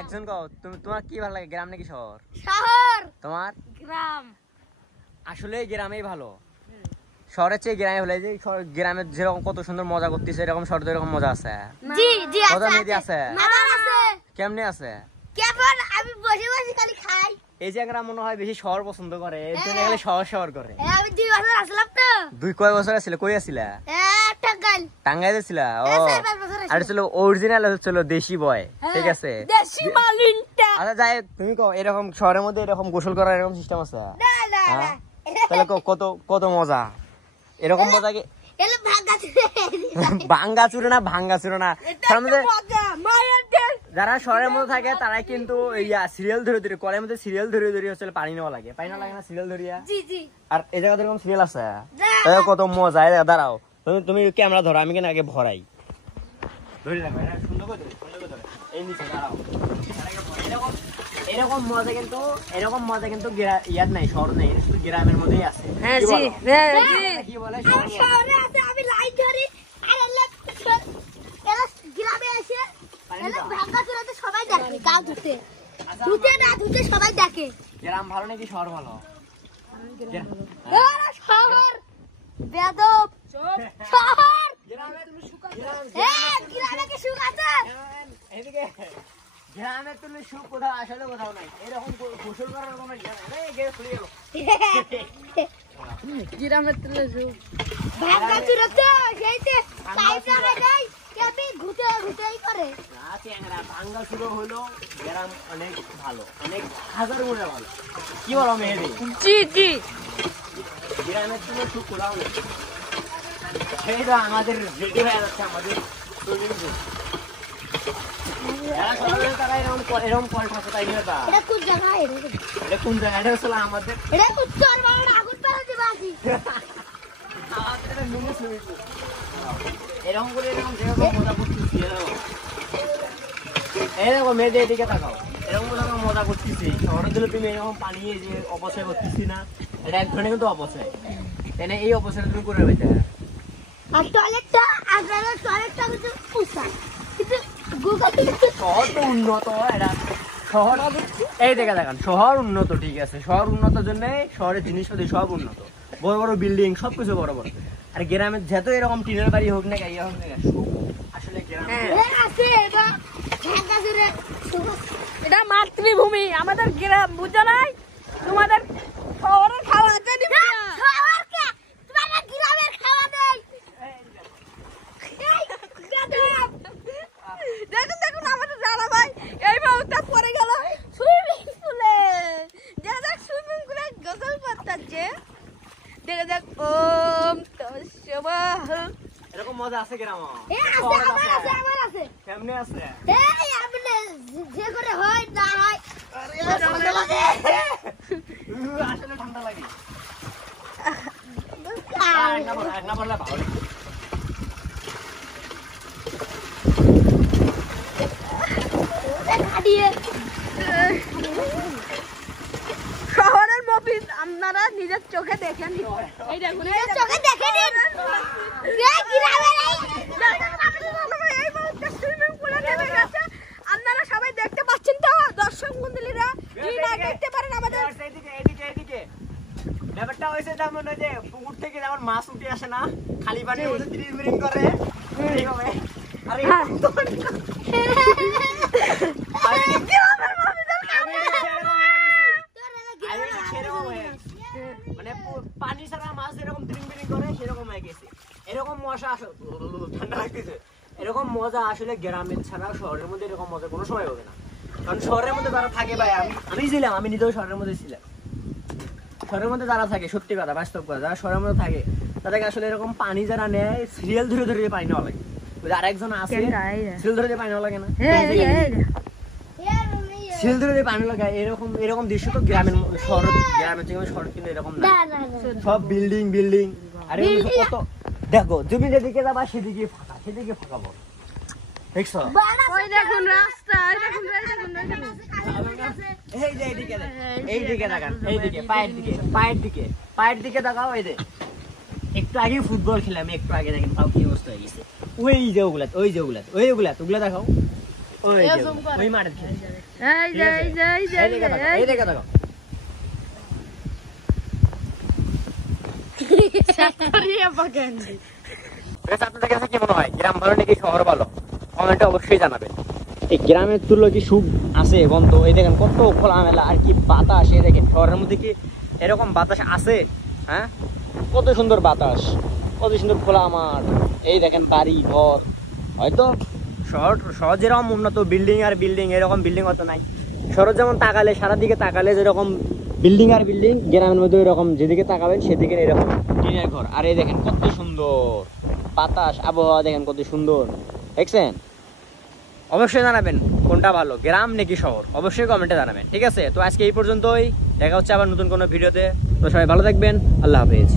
একজন কও তোমার কি ভালো লাগে, গ্রাম নাকি শহর? শহর। তোমার? গ্রাম। আসলে গ্রামেই ভালো, শহরের চেয়ে গ্রামে ভালো। এই যে গ্রামে যেরকম কত সুন্দর মজা করতেছে, এরকম শহরে এরকম মজা আছে? জি জি কত মেয়েদি আছে? আছে। কেমনে আছে? কেবল আমি বসে বসে খালি খাই। এই যে এরা মনে হয় বেশি শহর পছন্দ করে, এর জন্য খালি শহর শহর করে। আমি 2 বছর আসলাম তো। কয় বছর ছিল? কই আছিলা? টাঙ্গাইল। টাঙ্গাইলে ছিলা? ও 4-5 বছর আর ছিল অরিজিনাল, ছিল দেশি বয়। ঠিক আছে, দেশি মালিনটা। আচ্ছা যাই, তুমি কও এরকম শহরের মধ্যে এরকম গোসল করার এরকম সিস্টেম আছে? না না না। তাহলে কত কত মজা, এরকম মজা কি? এলে ভাঙা চুরে। ভাঙ্গা চুরে না, ভাঙ্গা চুরে না। এটা মজা মায়ের দেশ। যারা শহরের মধ্যে থাকে তারাই কিন্তু সিরিয়াল ধরে ধরে কলের মধ্যে সিরিয়াল ধরে ধরে হচ্ছে পানি নেওয়া লাগে, পানি নেওয়া লাগে না সিরিয়াল ধরিয়া? জি জি। আর এই জায়গাতে এরকম সিরিয়াল আছে, কত মজা। দাঁড়াও, তুমি ক্যামেরা ধরো, আমি কেন আগে ভরাই। ধরে রাখো, এটা সুন্দর করে সুন্দর করে ধরো। এই নিচে দাঁড়াও, এরকম মজা কিন্তু, এরকম মজা কিন্তু ইয়ার নাই, শহর নাই, শুধু গ্রামের মধ্যেই আছে। হ্যাঁ জি কি বলে শহরে আছে, আমি লাইট ধরি আর এলা গ্রামে এসে এলা ভাঙা চুরাতে সবাই দেখে, গাও ধুতে ধুতে না ধুতে সবাই দেখে। গ্রাম ভালো নাকি শহর ভালো? ওরা শহর বেয়াদব শহর। গ্রামে তুমি সুখ আছে? গ্রামে কি সুখ আছে? এদিকে গ্রামে তুমি সুখ কোথাও, আসলে কোথাও নাই। এরকম গোসল করার কোনো খুলে গেল। গ্রামে তুলে সুখ ভাঙা চুরাতে সেইতে সাইডে যাই কেবি ঘুতে ঘুতেই করে। ভাঙ্গা শুরু হলো, গ্রাম অনেক ভালো, অনেক হাজার গুণে ভালো। কি বলো মেহেদি? জি জি। গ্রামের তুমি সুখ কোথাও নেই। সেই তো আমাদের রেডি হয়ে যাচ্ছে আমাদের এরকম কল থাকে, তাই না? এটা কোন জায়গা? এটা কোন জায়গা? এটা হচ্ছে আমাদের এটা উত্তর বাংলা আগুন পাড়া দিবাসি। এরকম করে এরকম যেরকম মজা করতেছি, এরকম মেয়েদের এদিকে তাকাও, এরকম করে আমরা মজা করতেছি। শহরের দিলে তুমি এরকম পানি যে অপচয় করতেছি না, এটা এক ধরনের কিন্তু অপচয়। তাই না? এই অপচয়টা তুমি করে পেতে। আর টয়লেটটা আপনারা টয়লেটটা কিন্তু উঁচা, কিন্তু শহর তো উন্নত, এটা শহর এই দেখে দেখান, শহর উন্নত, ঠিক আছে, শহর উন্নতর জন্য শহরের জিনিসপাতি সব উন্নত, বড় বড় বিল্ডিং সবকিছু বড় বড়। আর গ্রামের যেহেতু এরকম টিনের বাড়ি হোক না, ইয়া হোক না, সুখ আসলে গ্রামে আছে। এটা মাতৃভূমি আমাদের গ্রাম, বুঝছো নাই? তোমাদের শহরের খাওয়া দিবে না, শহরকে তোমাদের গ্রামের খাওয়া দেই। দেখুন দেখুন আমাদের জানা ভাই এই বাবুটা পড়ে গেল সুইমিং পুলে। দেখ সুইমিং পুলে গোসল করতেছে, দেখে দেখ ওম তস্বাহ। এরকম মজা আছে গ্রামে? আমার আছে। কেমনে আছে? এই আপনি যে করে হয় না হয় আসলে ঠান্ডা লাগে। এক না বললে ভালো লাগে। শহরের মফিজ আপনারা নিজের চোখে দেখেন, এই দেখুন নিজের চোখে দেখে নিন। আপনারা সবাই দেখতে পাচ্ছেন তো দর্শক মণ্ডলীরা, যদি না দেখতে পারেন আমাদের এদিকে ব্যাপারটা হয়েছে যেমন ওই যে পুকুর থেকে যেমন মাছ উঠে আসে না, খালি পানির মধ্যে তিরিং করে এইভাবে। আরে মানে পানি ছাড়া মাছ এরকম তিরিং বিরিং করে সেরকম হয়ে গেছে। এরকম মজা আসলে ঠান্ডা লাগতেছে, এরকম মজা আসলে গ্রামের ছাড়া শহরের মধ্যে এরকম মজা কোনো সময় হবে না। কারণ শহরের মধ্যে যারা থাকে ভাই, আমি ছিলাম, আমি নিজেও শহরের মধ্যে ছিলাম। শহরের মধ্যে যারা থাকে, সত্যি কথা বাস্তব কথা, যারা শহরের মধ্যে থাকে তাদেরকে আসলে এরকম পানি যারা নেয় সিরিয়াল ধরে ধরে পানি নেওয়া লাগে। আরেকজন আছে সিরিয়াল ধরে পানি নেওয়া লাগে না, সিরিয়াল ধরে পানি লাগায়, এরকম এরকম দৃশ্য তো গ্রামের শহর, গ্রামের থেকে শহর কিন্তু এরকম না। সব বিল্ডিং বিল্ডিং। আরে কত দেখো, তুমি যেদিকে যাবা সেদিকে ফাঁকা, সেদিকে ফাঁকা বল, দেখছো? ওই দেখুন রাস্তা, এই দেখুন এই যে এইদিকে দেখান, এইদিকে পায়ের দিকে দেখাও। এই যে একটু আগে ফুটবল খেলাম, একটু আগে দেখেন তাও কি অবস্থা হয়ে গেছে। ওই যে ওগুলা দেখাও, ওই এ যে, zoom কর। ওই মাঠের দিকে। এই যে এই যে এই যে এই দিকে তাকাও, এই দিকে তাকাও। বেশ, আপনাদের কাছে কি মনে হয় গ্রাম ভালো নাকি শহর ভালো? কমেন্টে অবশ্যই জানাবেন। এই গ্রামের তুলো কি সুখ আছে গন্ধ? এই দেখেন কত খোলামেলা আর কি বাতাস। এই দেখেন শহরের মধ্যে কি এরকম বাতাস আছে? হ্যাঁ, কত সুন্দর বাতাস, কত সুন্দর খোলা মাঠ। এই দেখেন বাড়ি ঘর। হয়তো শহর শহর যেরকম উন্নত বিল্ডিং আর বিল্ডিং, এরকম বিল্ডিং অত নাই। শহর যেমন তাকালে সারা দিকে তাকালে যেরকম বিল্ডিং আর বিল্ডিং, গ্রামের মধ্যে এরকম যেদিকে তাকাবেন সেদিকে এরকম টিনের ঘর। আর এই দেখেন কত সুন্দর বাতাস, আবহাওয়া দেখেন কত সুন্দর। দেখছেন? অবশ্যই জানাবেন কোনটা ভালো, গ্রাম নাকি শহর, অবশ্যই কমেন্টে জানাবেন। ঠিক আছে, তো আজকে এই পর্যন্তই, দেখা হচ্ছে আবার নতুন কোনো ভিডিওতে। তো সবাই ভালো থাকবেন, আল্লাহ হাফেজ।